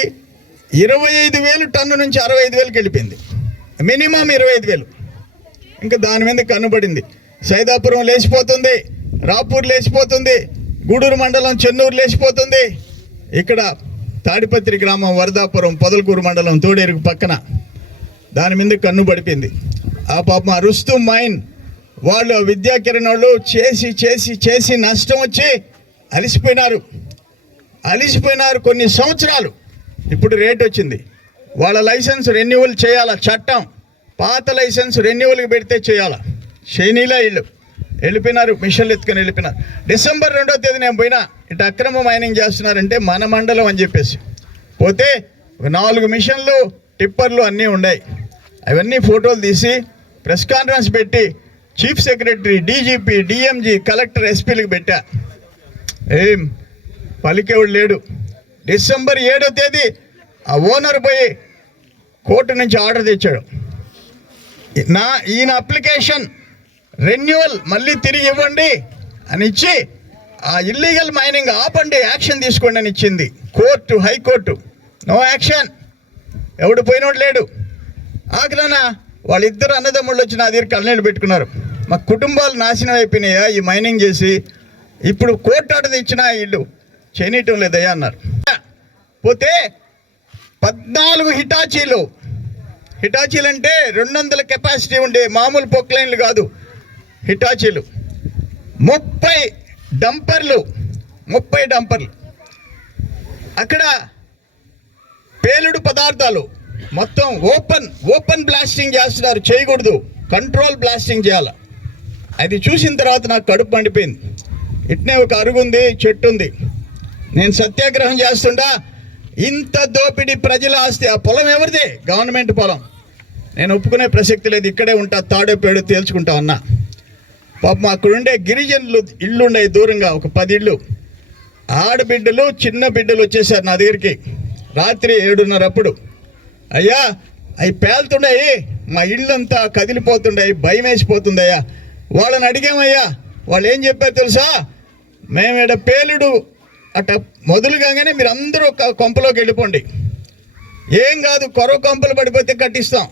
25,000 టన్ను నుంచి 65,000కి వెళ్ళిపోయింది. మినిమం 25,000. ఇంకా దాని మీద కన్నుబడింది. సైదాపురం లేచిపోతుంది, రాపూర్ లేచిపోతుంది, గూడూరు మండలం చెన్నూరు లేచిపోతుంది. ఇక్కడ తాడిపత్రి గ్రామం వరదాపురం పొదలకూరు మండలం తోడేరుకు పక్కన దాని మీద కన్ను పడిపోయింది. ఆ పాపం రుస్తు మైన్ వాళ్ళు విద్యాకిరణ్ వాళ్ళు చేసి చేసి చేసి నష్టం వచ్చి అలిసిపోయినారు కొన్ని సంవత్సరాలు. ఇప్పుడు రేట్ వచ్చింది. వాళ్ళ లైసెన్స్ రెన్యువల్ చేయాలా చట్టం. పాత లైసెన్స్ రెన్యువల్కి పెడితే చేయాలా. షైనీలా ఇల్లు వెళ్ళిపోయినారు, మిషన్లు ఎత్తుకొని వెళ్ళిపోయినారు. డిసెంబర్ 2వ తేదీ నేను పోయినా, ఇటు అక్రమ మైనింగ్ చేస్తున్నారంటే మన మండలం అని చెప్పేసి పోతే 4 మిషన్లు టిప్పర్లు అన్నీ ఉన్నాయి. అవన్నీ ఫోటోలు తీసి ప్రెస్ కాన్ఫరెన్స్ పెట్టి chief secretary, DGP, DMG, collector, ఎస్పీలకు పెట్టా. ఏం పలికేవాడు లేడు. డిసెంబర్ 7వ తేదీ ఆ ఓనర్ పోయి కోర్టు నుంచి ఆర్డర్ తెచ్చాడు. ఈయన అప్లికేషన్ రెన్యువల్ మళ్ళీ తిరిగి ఇవ్వండి అని ఇచ్చి ఆ ఇల్లీగల్ మైనింగ్ ఆపండి, యాక్షన్ తీసుకోండి అని ఇచ్చింది కోర్టు, హైకోర్టు. No action. ఎవడు పోయినోడు లేడు. ఆఖరణ వాళ్ళిద్దరు అన్నదమ్ముళ్ళు వచ్చి నా దగ్గర కళ్ళనీళ్ళు పెట్టుకున్నారు. మా కుటుంబాలు నాశనం అయిపోయినాయా ఈ మైనింగ్ చేసి, ఇప్పుడు కోర్టు ఆర్డర్ ఇచ్చిన ఇల్లు చేయనీయటం లేదయ్యా అన్నారు. పోతే 14 హిటాచీలు అంటే 200 కెపాసిటీ ఉండే మామూలు పొక్లైన్లు కాదు హిటాచీలు. 30 డంపర్లు అక్కడ పేలుడు పదార్థాలు మొత్తం ఓపెన్ బ్లాస్టింగ్ చేస్తున్నారు. చేయకూడదు, కంట్రోల్ బ్లాస్టింగ్ చేయాలి. అది చూసిన తర్వాత నాకు కడుపు మండిపోయింది. ఇట్నే ఒక అరుగుంది, చెట్టు ఉంది. నేను సత్యాగ్రహం చేస్తుండా ఇంత దోపిడీ ప్రజల ఆస్తి. ఆ పొలం ఎవరిది? గవర్నమెంట్ పొలం. నేను ఒప్పుకునే ప్రసక్తి లేదు. ఇక్కడే ఉంటా, తాడోపేడు తేల్చుకుంటా అన్నా. పాపం అక్కడుండే గిరిజనులు ఇళ్ళు ఉన్నాయి దూరంగా, ఒక 10 ఇళ్ళు. ఆడబిడ్డలు, చిన్న బిడ్డలు వచ్చేసారు నా దగ్గరికి రాత్రి 7:30 అప్పుడు. అయ్యా అవి పేలుతున్నాయి, మా ఇళ్ళంతా కదిలిపోతున్నాయి, భయం వేసిపోతుందయ్యా. వాళ్ళని అడిగామయ్యా, వాళ్ళు ఏం చెప్పారు తెలుసా? మేము ఇక్కడ పేలుడు అట్ట మొదలుగానే మీరు అందరూ కొంపలోకి వెళ్ళిపోండి, ఏం కాదు, కొరవ కొంపలు పడిపోతే కట్టిస్తాం,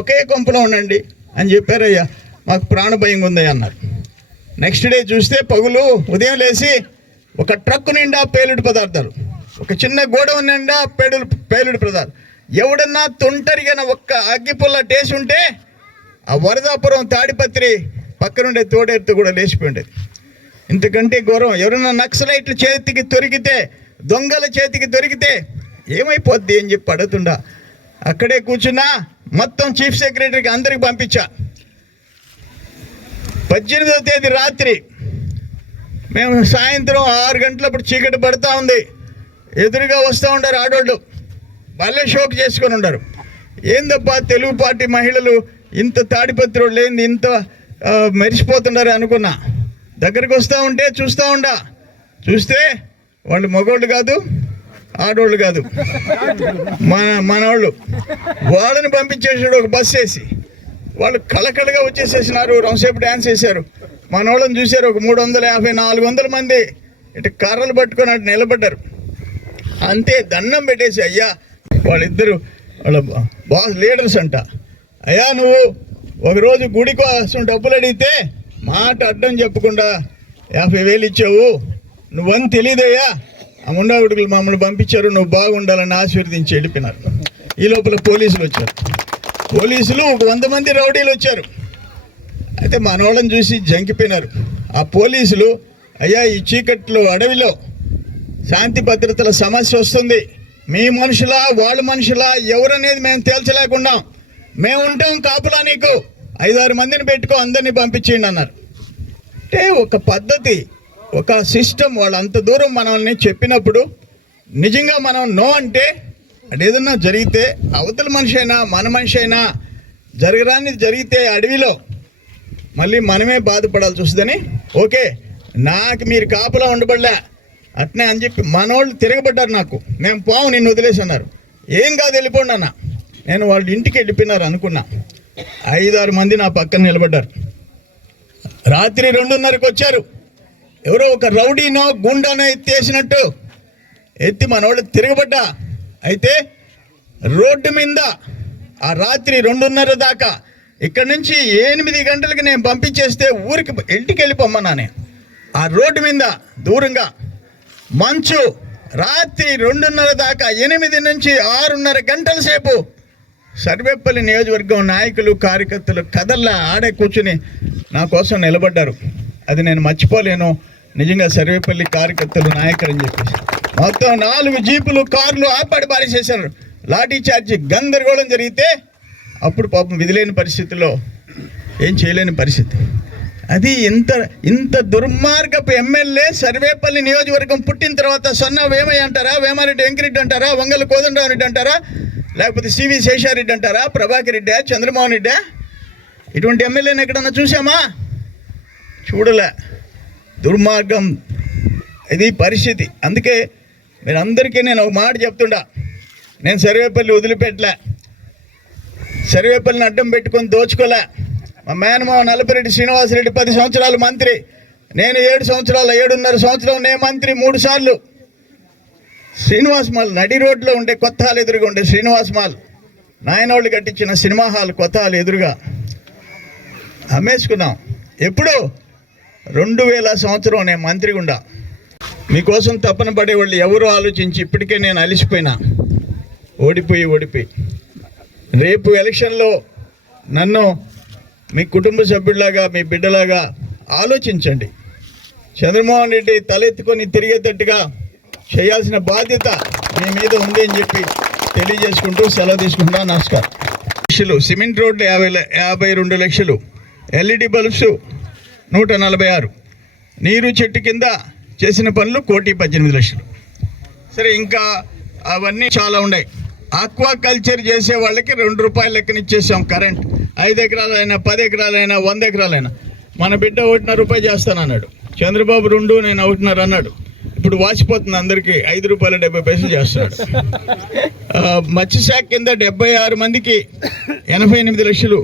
ఒకే కొంపలో ఉండండి అని చెప్పారయ్యా. మాకు ప్రాణ భయం ఉందయ్యా అన్నారు. నెక్స్ట్ డే చూస్తే పగులు ఉదయం లేచి ఒక ట్రక్ నిండా పేలుడు పదార్థాలు, ఒక చిన్న గోడౌన్ నిండా పేలుడు పదార్థాలు. ఎవడన్నా తొంటరిగా ఒక్క అగ్గిపుల్ల టేసి ఉంటే ఆ వరదాపురం తాడిపత్రి పక్కనుండే తోడేరుతో కూడా లేచిపోయి ఉండేది. ఇంతకంటే ఘోరం. ఎవరైనా నక్సలైట్లు చేతికి దొరికితే, దొంగల చేతికి దొరికితే ఏమైపోద్ది అని చెప్పి అడుగుతుండా. అక్కడే కూర్చున్నా. మొత్తం చీఫ్ సెక్రటరీకి అందరికి పంపించా. 18వ తేదీ రాత్రి మేము సాయంత్రం 6 గంటలప్పుడు చీకటి పడుతూ ఉంది. ఎదురుగా వస్తూ ఉంటారు ఆడోళ్ళు, వాళ్ళే షోక్ చేసుకొని ఉండరు. ఏందబ్బా తెలుగు పార్టీ మహిళలు ఇంత తాడిపత్రి వాళ్ళు ఏంది ఇంత మెరిసిపోతున్నారు అనుకున్నా. దగ్గరికి వస్తూ ఉంటే చూస్తే వాళ్ళు మగవాళ్ళు కాదు, ఆడోళ్ళు కాదు, మనవాళ్ళు. వాళ్ళని పంపించేసాడు ఒక బస్సు వేసి. వాళ్ళు కళకళగా వచ్చేసేసినారు, రంసేపు డ్యాన్స్ వేశారు. మనోళ్ళని చూశారు, ఒక 350, 400 మంది ఇటు కర్రలు పట్టుకొని అటు నిలబడ్డారు. అంతే దండం పెట్టేసి, అయ్యా వాళ్ళిద్దరు వాళ్ళ బాస్ లీడర్స్ అంట, అయ్యా నువ్వు ఒకరోజు గుడి కోసం డబ్బులు అడిగితే మాట అడ్డం చెప్పకుండా 50,000 ఇచ్చావు, నువ్వని తెలియదయ్యా, ఆ ముండాగుడుకులు మమ్మల్ని పంపించారు, నువ్వు బాగుండాలని ఆశీర్వదించి వెళ్ళిపోయినారు. ఈ లోపల పోలీసులు వచ్చారు. పోలీసులు ఒక 100 మంది రౌడీలు వచ్చారు. అయితే మనోళ్ళని చూసి జంకిపోయినారు. ఆ పోలీసులు, అయ్యా ఈ చీకట్లో అడవిలో శాంతి భద్రతల సమస్య వస్తుంది, మీ మనుషులా వాళ్ళ మనుషులా ఎవరనేది మేము తేల్చలేకుండా మేము ఉంటాం కాపులా, నీకు 5-6 మందిని పెట్టుకో, అందరినీ పంపించేయండి అన్నారు. అంటే ఒక పద్ధతి, ఒక సిస్టమ్. వాళ్ళు అంత దూరం మనల్ని చెప్పినప్పుడు నిజంగా మనం నో అంటే అది ఏదన్నా జరిగితే అవతల మనిషి అయినా మన మనిషి అయినా జరగరాని జరిగితే అడవిలో మళ్ళీ మనమే బాధపడాల్సి వస్తుందని, ఓకే నాకు మీరు కాపులా ఉండబడలే అట్నే అని చెప్పి మనోళ్ళు తిరగబడ్డారు. నాకు మేము పోవు నిన్ను వదిలేసి అన్నారు. ఏం కాదు వెళ్ళిపోండి అన్న. నేను వాళ్ళ ఇంటికి వెళ్ళిపోయినారు అనుకున్నా. 5-6 మంది నా పక్కన నిలబడ్డారు. రాత్రి 2:30కి వచ్చారు. ఎవరో ఒక రౌడీనో గుండానో ఎత్తేసినట్టు ఎత్తి మనోళ్ళు తిరగబడ్డా. అయితే రోడ్డు మీద ఆ రాత్రి 2:30 దాకా ఇక్కడ నుంచి 8 గంటలకి నేను పంపించేస్తే ఊరికి ఇంటికి వెళ్ళిపోమ్మన్నానే. ఆ రోడ్డు మీద దూరంగా మంచు, రాత్రి 2:30 దాకా 8 నుంచి 6:30 గంటల సేపు సర్వేపల్లి నియోజకవర్గం నాయకులు కార్యకర్తలు కదల్లా ఆడే కూర్చుని నా కోసం నిలబడ్డారు. అది నేను మర్చిపోలేను. నిజంగా సర్వేపల్లి కార్యకర్తలు నాయకులు అని చెప్పేసి మొత్తం 4 జీపులు కార్లు ఆపాడి పారేసేశారు. లాఠీ చార్జీ గందరగోళం జరిగితే అప్పుడు పాపం విధిలేని పరిస్థితుల్లో ఏం చేయలేని పరిస్థితి. అది ఇంత దుర్మార్గపు ఎమ్మెల్యే సర్వేపల్లి నియోజకవర్గం పుట్టిన తర్వాత సన్నా వేమయ్య అంటారా, వేమారెడ్డి వెంకరెడ్డి అంటారా, వంగల కోదండరామరెడ్డి అంటారా, లేకపోతే సివి శేషారెడ్డి అంటారా, ప్రభాకర్ రెడ్డా, చంద్రమోహన్ రెడ్డా? ఇటువంటి ఎమ్మెల్యేని ఎక్కడన్నా చూసామా? చూడలే. దుర్మార్గం ఇది పరిస్థితి. అందుకే మీరందరికీ నేను ఒక మాట చెప్తుండా, నేను సర్వేపల్లి వదిలిపెట్టలే, సర్వేపల్లిని అడ్డం పెట్టుకొని దోచుకోలే. మా మేనమావ నల్లపరెడ్డి శ్రీనివాసరెడ్డి 10 సంవత్సరాలు మంత్రి, నేను 7.5 సంవత్సరం నేను మంత్రి 3 సార్లు. శ్రీనివాస్ మాల్ నడి రోడ్లో ఉండే కొత్త హాల్ ఎదురుగా ఉండే శ్రీనివాస్ మాల్, నాయనోళ్ళు కట్టించిన సినిమా హాల్ కొత్త హాల్ ఎదురుగా అమ్మేసుకున్నాం. ఎప్పుడు 2000 సంవత్సరం నేను మంత్రి గుండా. మీకోసం తప్పన పడేవాళ్ళు ఎవరు ఆలోచించి ఇప్పటికే నేను అలిసిపోయినా, ఓడిపోయి రేపు ఎలక్షన్లో నన్ను మీ కుటుంబ సభ్యుడిలాగా మీ బిడ్డలాగా ఆలోచించండి. చంద్రమోహన్ రెడ్డి తలెత్తుకొని తిరిగేటట్టుగా చేయాల్సిన బాధ్యత మీ మీద ఉంది అని చెప్పి తెలియజేసుకుంటూ సెలవు తీసుకుంటా. నమస్కారం. సిమెంట్ రోడ్లు 52 లక్షలు, ఎల్ఈడి బల్బ్స్ 146, నీరు చెట్టు కింద చేసిన పనులు 1,18 లక్షలు. సరే, ఇంకా అవన్నీ చాలా ఉన్నాయి. ఆక్వా కల్చర్ చేసే వాళ్ళకి ₹2 లెక్కన ఇచ్చేసాం కరెంట్. 5 ఎకరాలైనా 10 ఎకరాలైనా 100 ఎకరాలైనా. మన బిడ్డ ₹1.5 చేస్తానన్నాడు. చంద్రబాబు 2, నేను 1.5 అన్నాడు. ఇప్పుడు వాచిపోతుంది అందరికీ. ₹5.70 చేస్తున్నాడు. మత్స్యశాఖ కింద 76 మందికి 88 లక్షలు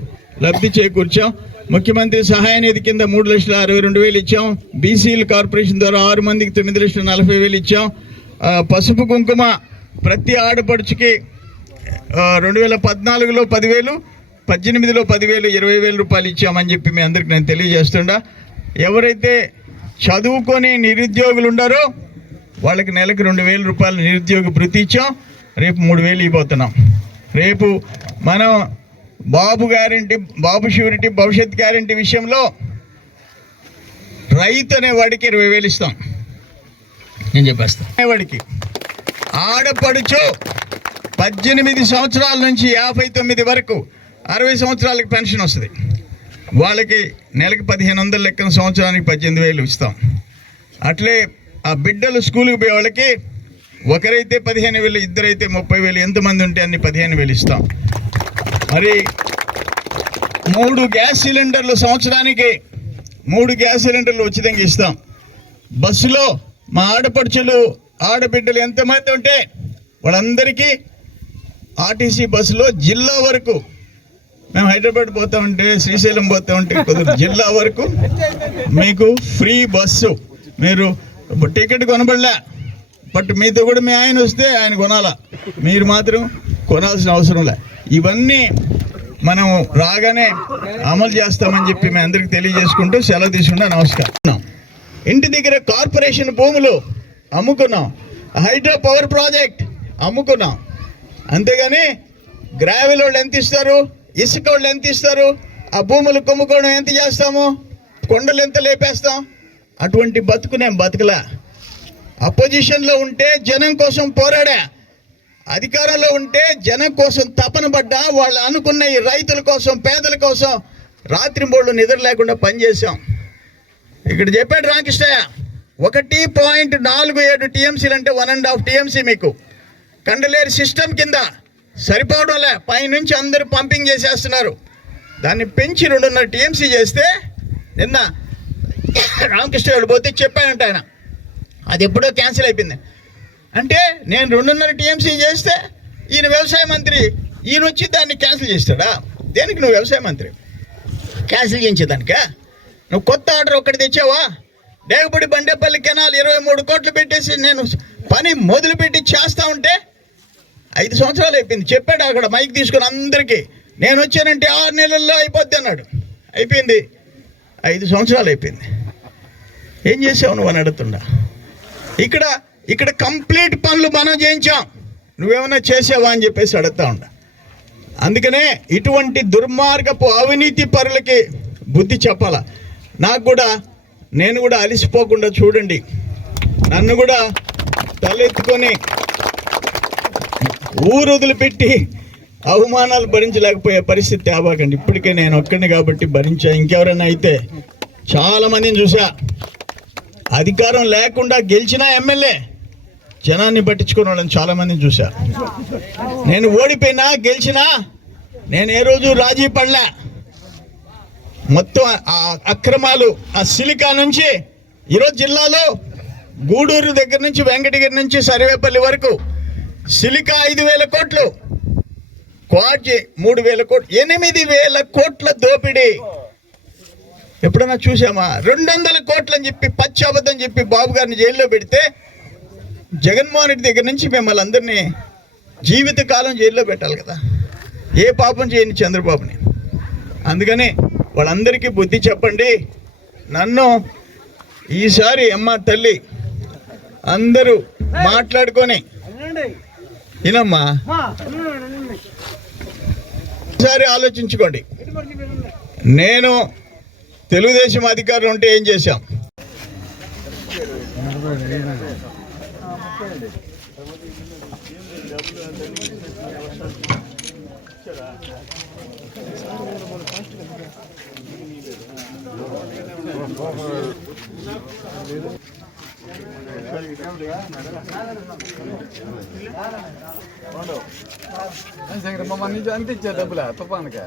లబ్ధి చేకూర్చాం. ముఖ్యమంత్రి సహాయ నిధి కింద 3,62,000 ఇచ్చాం. బీసీల కార్పొరేషన్ ద్వారా 6 మందికి 9,40,000 ఇచ్చాం. పసుపు కుంకుమ ప్రతి ఆడపడుచుకి 2014లో 10,000, 18లో 10,000, ₹20,000 ఇచ్చామని చెప్పి మీ అందరికి నేను తెలియజేస్తుండా. ఎవరైతే చదువుకొని నిరుద్యోగులు ఉండారో వాళ్ళకి నెలకు ₹2,000 నిరుద్యోగ భృతి ఇచ్చాం. రేపు 3,000 ఇవ్వబోతున్నాం. రేపు మనం బాబు షూరిటీ భవిష్యత్ గ్యారంటీ విషయంలో రైతు అనేవాడికి 20,000 ఇస్తాం. నేను చెప్పేస్తాను. అనేవాడికి ఆడపడుచు 18 సంవత్సరాల నుంచి 59 వరకు 60 సంవత్సరాలకి పెన్షన్ వస్తుంది. వాళ్ళకి నెలకి 1,500 లెక్కన సంవత్సరానికి 18,000 ఇస్తాం. అట్లే ఆ బిడ్డలు స్కూల్కి పోయే వాళ్ళకి ఒకరైతే 15,000, ఇద్దరైతే 30,000, ఎంతమంది ఉంటే అన్ని 15,000 ఇస్తాం. మరి 3 గ్యాస్ సిలిండర్లు సంవత్సరానికి 3 గ్యాస్ సిలిండర్లు ఉచితంగా ఇస్తాం. బస్సులో మా ఆడపడుచులు ఆడబిడ్డలు ఎంతమంది ఉంటే వాళ్ళందరికీ ఆర్టీసీ బస్సులో జిల్లా వరకు మేము హైదరాబాద్ పోతా ఉంటే, శ్రీశైలం పోతా ఉంటే కుదరదు. జిల్లా వరకు మీకు ఫ్రీ బస్సు. మీరు టికెట్ కొనబడలే, బట్ మీతో కూడా మీ ఆయన వస్తే ఆయన కొనాలా, మీరు మాత్రం కొనాల్సిన అవసరం లే. ఇవన్నీ మనం రాగానే అమలు చేస్తామని చెప్పి మేము అందరికి తెలియజేసుకుంటూ సెలవు తీసుకుంటా. నమస్కారం. ఇంటి దగ్గర కార్పొరేషన్ భూములు అమ్ముకున్నాం, హైడ్రో పవర్ ప్రాజెక్ట్ అమ్ముకున్నాం. అంతేగాని గ్రావెల్ వాళ్ళు ఎంత ఇస్తారు, ఇసుక వాళ్ళు ఎంత ఇస్తారు, ఆ భూములు కొమ్ముకోవడం ఎంత చేస్తాము, కొండలు ఎంత లేపేస్తాం, అటువంటి బతుకు నేను బతకలే. అపోజిషన్లో ఉంటే జనం కోసం పోరాడా, అధికారంలో ఉంటే జనం కోసం తపన పడ్డా. వాళ్ళు అనుకున్న ఈ రైతుల కోసం, పేదల కోసం రాత్రి మూడు నిద్ర లేకుండా పనిచేసాం. ఇక్కడ చెప్పాడు రామకృష్ణయ్య, 1.47 టీఎంసీలు అంటే 1.5 టీఎంసీ మీకు కండలేరు సిస్టమ్ కింద సరిపోవడంలే. పైనుంచి అందరూ పంపింగ్ చేసేస్తున్నారు. దాన్ని పెంచి 2.5 టీఎంసీ చేస్తే నిన్న రామకృష్ణ గారు పోతే చెప్పానంట ఆయన, అది ఎప్పుడో క్యాన్సిల్ అయిపోయింది. అంటే నేను 2.5 టీఎంసీ చేస్తే ఈయన వ్యవసాయ మంత్రి, ఈయన వచ్చి దాన్ని క్యాన్సిల్ చేస్తాడా? దేనికి నువ్వు వ్యవసాయ మంత్రి? క్యాన్సిల్ చేయించేదానికా? నువ్వు కొత్త ఆర్డర్ ఒక్కటి తెచ్చావా? డేగపూడి బండేపల్లి కెనాల్ 23 కోట్లు పెట్టేసి నేను పని మొదలుపెట్టి చేస్తా ఉంటే 5 సంవత్సరాలు అయిపోయింది. చెప్పాడు అక్కడ మైక్ తీసుకుని అందరికీ, నేను వచ్చానంటే 6 నెలల్లో అయిపోద్ది అన్నాడు. అయిపోయింది, 5 సంవత్సరాలు అయిపోయింది. ఏం చేసావు నువ్వు అని అడుగుతుండా. ఇక్కడ కంప్లీట్ పనులు మనం చేయించాం, నువ్వేమన్నా చేసావా అని చెప్పేసి అడుగుతా ఉండ. అందుకనే ఇటువంటి దుర్మార్గపు అవినీతి పరులకి బుద్ధి చెప్పాలా. నేను కూడా అలిసిపోకుండా చూడండి, నన్ను కూడా తలెత్తుకొని ఊరు వదిలిపెట్టి అవమానాలు భరించలేకపోయే పరిస్థితి తేవాకండి. ఇప్పటికే నేను ఒక్కడిని కాబట్టి భరించా. ఇంకెవరైనా అయితే చాలా మందిని చూసా. అధికారం లేకుండా గెలిచిన ఎమ్మెల్యే జనాన్ని పట్టించుకునే వాళ్ళని చాలా మందిని చూసా. నేను ఓడిపోయినా గెలిచినా నేను ఏ రోజు రాజీ పడలే. మొత్తం ఆ అక్రమాలు, ఆ సిలికా నుంచి ఈరోజు జిల్లాలో గూడూరు దగ్గర నుంచి వెంకటగిరి నుంచి సర్వేపల్లి వరకు సిలికా 5,000 కోట్లు, క్వాడ్జీ 3,000 కోట్లు, 8,000 కోట్ల దోపిడీ ఎప్పుడన్నా చూసామా? 200 కోట్లు అని చెప్పి పచ్చి అబద్ధం చెప్పి బాబు గారిని జైల్లో పెడితే జగన్మోహన్ రెడ్డి దగ్గర నుంచి మిమ్మల్ని అందరినీ జీవితకాలం జైల్లో పెట్టాలి కదా. ఏ పాపం చేయని చంద్రబాబుని. అందుకని వాళ్ళందరికీ బుద్ధి చెప్పండి. నన్ను ఈసారి అమ్మ తల్లి అందరూ మాట్లాడుకొని వినమ్మా, ఈసారి ఆలోచించుకోండి. నేను తెలుగుదేశం అధికారులు ఉంటే ఏం చేశాం? మమ్మల్ని అంత ఇచ్చా డబ్బులా తుఫానుగా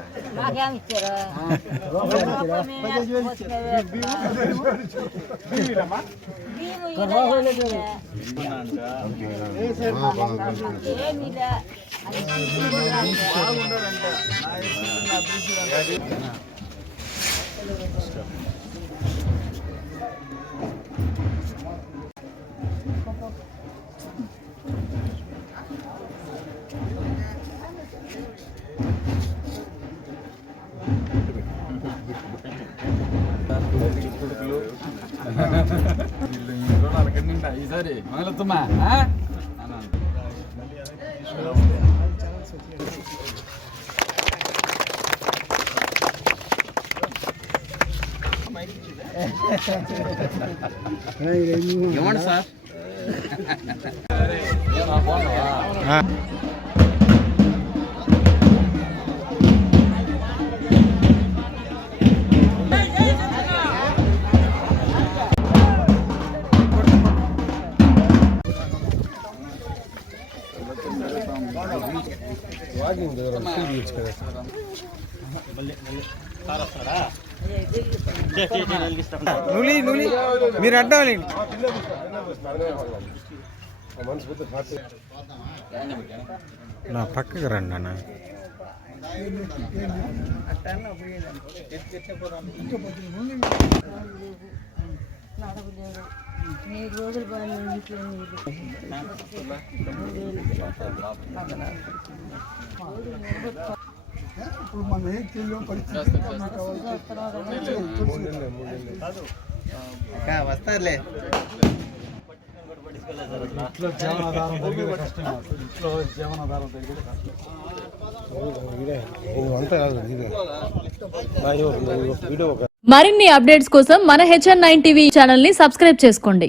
ఈసారి మొదలెత్తమ్మా. ఏమండి సార్? మీరు అడ్డాలి. నా పక్కకి రండి అన్న. ఇప్పుడు మనం ఏం తెలియని పరిస్థితి వస్తారులే. ఇంట్లో జీవనాధారం తగ్గితే కష్టం. ఇంట్లో జీవనాధారం తగ్గితే కష్టం. మరిన్ని అప్డేట్స్ కోసం మన HN9 టీవీ ఛానల్ ని సబ్స్క్రైబ్ చేసుకోండి.